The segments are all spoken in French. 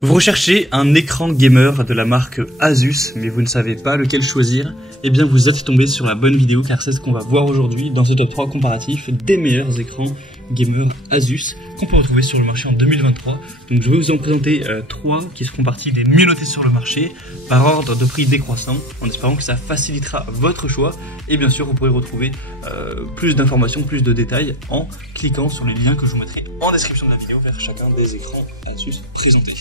Vous recherchez un écran gamer de la marque Asus, mais vous ne savez pas lequel choisir? Eh bien vous êtes tombé sur la bonne vidéo car c'est ce qu'on va voir aujourd'hui dans ce top 3 comparatif des meilleurs écrans gamer Asus qu'on peut retrouver sur le marché en 2023. Donc je vais vous en présenter 3 qui seront partis des mieux notés sur le marché par ordre de prix décroissant, en espérant que ça facilitera votre choix. Et bien sûr vous pourrez retrouver plus d'informations, plus de détails en cliquant sur les liens que je vous mettrai en description de la vidéo vers chacun des écrans Asus présentés.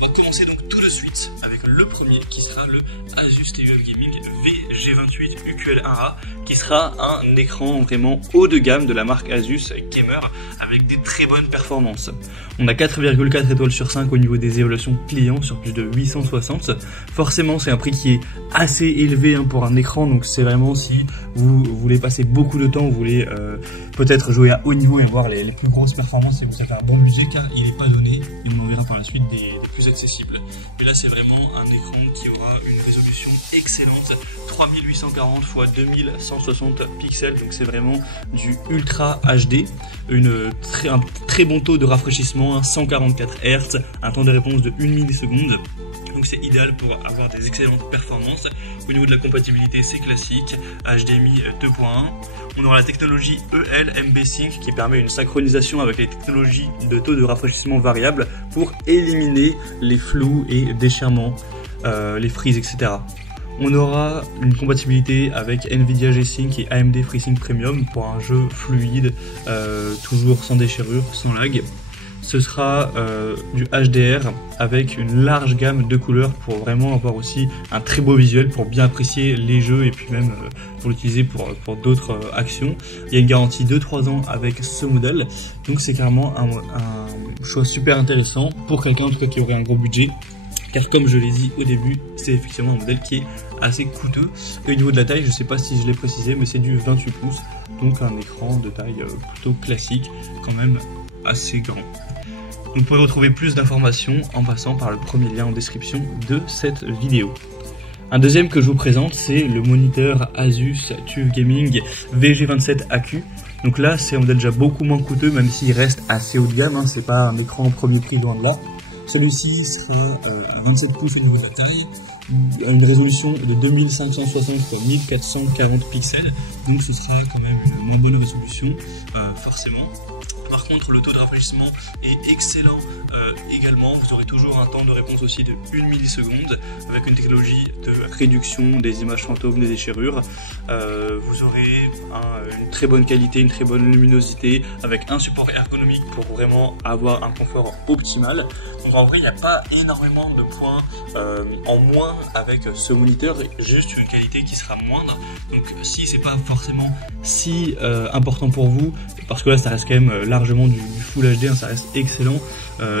On va commencer donc tout de suite avec le premier qui sera le Asus TUF Gaming VG28 UQL1A qui sera un écran vraiment haut de gamme de la marque Asus Gamer avec des très bonnes performances. On a 4,4 étoiles sur 5 au niveau des évaluations clients sur plus de 860. Forcément c'est un prix qui est assez élevé pour un écran, donc c'est vraiment si vous voulez passer beaucoup de temps, vous voulez peut-être jouer à haut niveau et voir les plus grosses performances et vous avez un bon budget car il n'est pas donné et on en verra par la suite des plus accessible. Mais là c'est vraiment un écran qui aura une résolution excellente, 3840 x 2160 pixels, donc c'est vraiment du Ultra HD, un très bon taux de rafraîchissement, 144 Hz, un temps de réponse de 1 milliseconde. Donc c'est idéal pour avoir des excellentes performances. Au niveau de la compatibilité c'est classique, HDMI 2.1. On aura la technologie EL-MB Sync qui permet une synchronisation avec les technologies de taux de rafraîchissement variable pour éliminer les flous et déchirements, les freezes, etc. On aura une compatibilité avec Nvidia G-Sync et AMD FreeSync Premium pour un jeu fluide, toujours sans déchirure, sans lag. Ce sera du HDR avec une large gamme de couleurs pour vraiment avoir aussi un très beau visuel pour bien apprécier les jeux et puis même pour l'utiliser pour d'autres actions. Il y a une garantie de 3 ans avec ce modèle, donc c'est carrément un choix super intéressant pour quelqu'un en tout cas qui aurait un gros budget. Car comme je l'ai dit au début, c'est effectivement un modèle qui est assez coûteux. Et au niveau de la taille, je ne sais pas si je l'ai précisé, mais c'est du 28 pouces, donc un écran de taille plutôt classique, quand même assez grand. Vous pourrez retrouver plus d'informations en passant par le premier lien en description de cette vidéo. Un deuxième que je vous présente, c'est le moniteur Asus TUF Gaming VG27AQ. Donc là, c'est un modèle déjà beaucoup moins coûteux, même s'il reste assez haut de gamme, c'est pas un écran premier prix, loin de là. Celui-ci sera à 27 pouces au niveau de la taille, une résolution de 2560 x 1440 pixels, donc ce sera quand même une moins bonne résolution, forcément. Par contre, le taux de rafraîchissement est excellent également. Vous aurez toujours un temps de réponse aussi de 1 milliseconde avec une technologie de réduction des images fantômes, des déchirures. Vous aurez une très bonne qualité, une très bonne luminosité avec un support ergonomique pour vraiment avoir un confort optimal. Donc en vrai, il n'y a pas énormément de points en moins avec ce moniteur, juste une qualité qui sera moindre. Donc si c'est pas forcément si important pour vous, parce que là ça reste quand même largement du Full HD, ça reste excellent,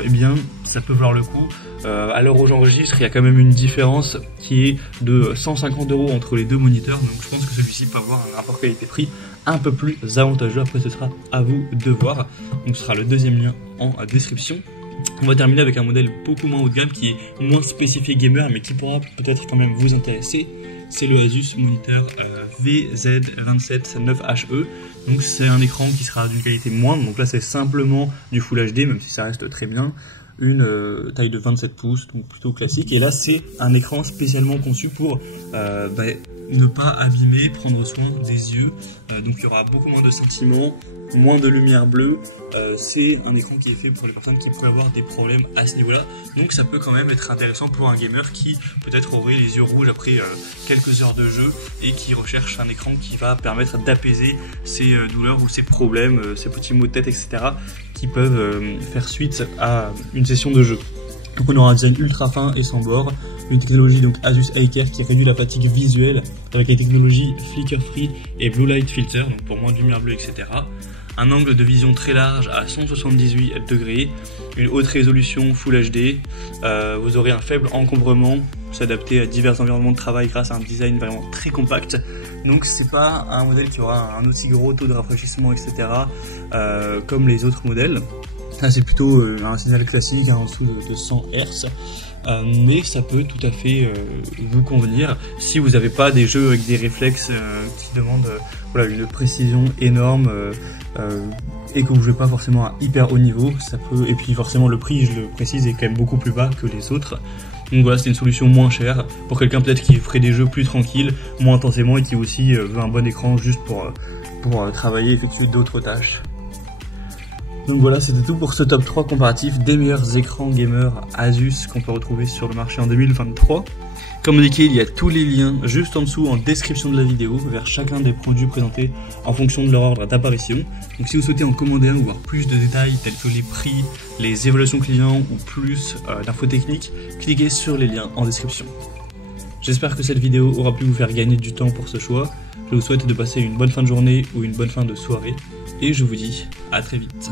eh bien ça peut valoir le coup. À l'heure où j'enregistre, il y a quand même une différence qui est de 150 € entre les deux moniteurs, donc je pense que celui-ci peut avoir un rapport qualité-prix un peu plus avantageux. Après ce sera à vous de voir, donc ce sera le deuxième lien en description. On va terminer avec un modèle beaucoup moins haut de gamme qui est moins spécifié gamer mais qui pourra peut-être quand même vous intéresser. C'est le Asus Monitor VZ279HE. Donc c'est un écran qui sera d'une qualité moindre, donc là c'est simplement du Full HD même si ça reste très bien. Une taille de 27 pouces, donc plutôt classique. Et là c'est un écran spécialement conçu pour ne pas abîmer, prendre soin des yeux. Donc il y aura beaucoup moins de sentiments, moins de lumière bleue. C'est un écran qui est fait pour les personnes qui pourraient avoir des problèmes à ce niveau-là. Donc ça peut quand même être intéressant pour un gamer qui peut-être aurait les yeux rouges après quelques heures de jeu et qui recherche un écran qui va permettre d'apaiser ses douleurs ou ses problèmes, ses petits maux de tête, etc. qui peuvent faire suite à une session de jeu. Donc on aura un design ultra fin et sans bord, une technologie donc Asus Eye-Care qui réduit la fatigue visuelle avec les technologies Flicker Free et Blue Light Filter, donc pour moins de lumière bleue, etc. Un angle de vision très large à 178 degrés, une haute résolution Full HD, vous aurez un faible encombrement, s'adapter à divers environnements de travail grâce à un design vraiment très compact. Donc c'est pas un modèle qui aura un aussi gros taux de rafraîchissement, etc. Comme les autres modèles. Ça c'est plutôt un signal classique, en dessous de 100 Hz, mais ça peut tout à fait vous convenir si vous n'avez pas des jeux avec des réflexes qui demandent voilà, une précision énorme et que vous jouez pas forcément à hyper haut niveau. Ça peut, et puis forcément le prix, je le précise, est quand même beaucoup plus bas que les autres. Donc voilà, c'est une solution moins chère pour quelqu'un peut-être qui ferait des jeux plus tranquilles, moins intensément, et qui aussi veut un bon écran juste pour travailler, effectuer d'autres tâches. Donc voilà, c'était tout pour ce top 3 comparatif des meilleurs écrans gamer Asus qu'on peut retrouver sur le marché en 2023. Comme indiqué, il y a tous les liens juste en dessous en description de la vidéo vers chacun des produits présentés en fonction de leur ordre d'apparition. Donc si vous souhaitez en commander un ou voir plus de détails tels que les prix, les évaluations clients ou plus d'infos techniques, cliquez sur les liens en description. J'espère que cette vidéo aura pu vous faire gagner du temps pour ce choix. Je vous souhaite de passer une bonne fin de journée ou une bonne fin de soirée et je vous dis à très vite.